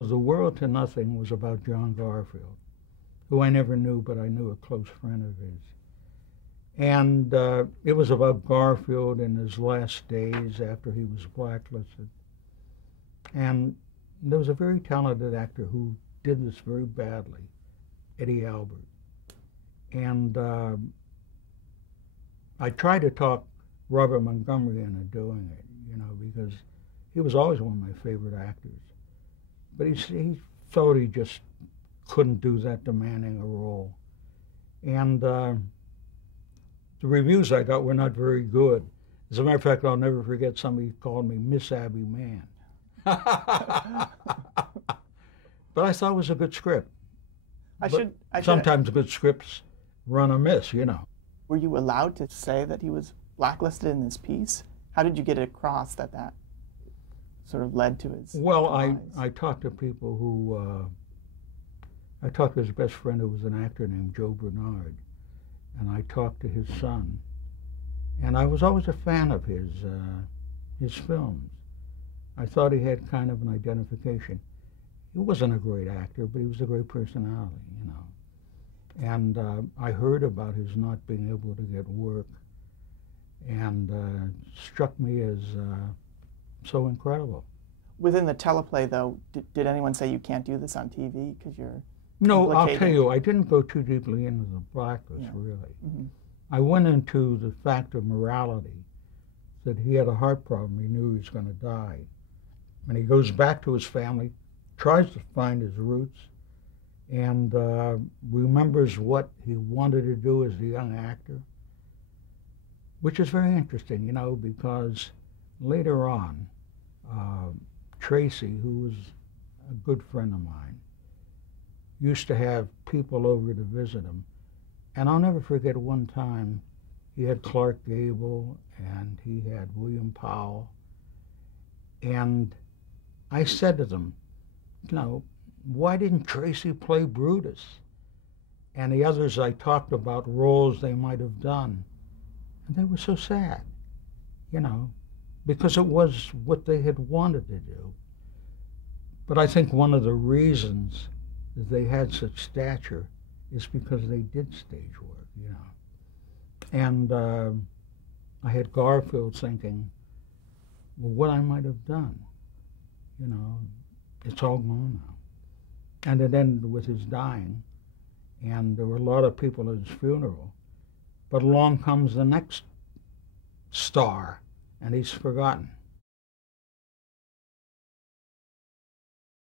The World to Nothing was about John Garfield, who I never knew, but I knew a close friend of his. And it was about Garfield in his last days after he was blacklisted. And there was a very talented actor who did this very badly, Eddie Albert. And I tried to talk Robert Montgomery into doing it, because he was always one of my favorite actors. But he thought he just couldn't do that demanding a role. And the reviews I got were not very good. As a matter of fact, I'll never forget somebody called me Miss Abby Mann. But I thought it was a good script. Sometimes good scripts run amiss, Were you allowed to say that he was blacklisted in this piece? How did you get it across that sort of led to his demise? I talked to people who, I talked to his best friend who was an actor named Joe Bernard, and I talked to his son. And I was always a fan of his films. I thought he had kind of an identification. He wasn't a great actor, but he was a great personality, And I heard about his not being able to get work, and struck me as so incredible. Within the teleplay, though, did anyone say you can't do this on TV because you're No, I'll implicated? tell you, I didn't go too deeply into the blacklist, really. Mm-hmm. I went into the fact of morality, that he had a heart problem, he knew he was going to die. And he goes back to his family, tries to find his roots, and remembers what he wanted to do as a young actor, which is very interesting, because later on, Tracy, who was a good friend of mine, used to have people over to visit him. And I'll never forget one time he had Clark Gable and he had William Powell. And I said to them, why didn't Tracy play Brutus? And the others I talked about roles they might have done. And they were so sad, because it was what they had wanted to do. But I think one of the reasons that they had such stature is because they did stage work, And I had Garfield thinking, well, what I might have done, it's all gone now. And it ended with his dying, and there were a lot of people at his funeral. But along comes the next star, and he's forgotten.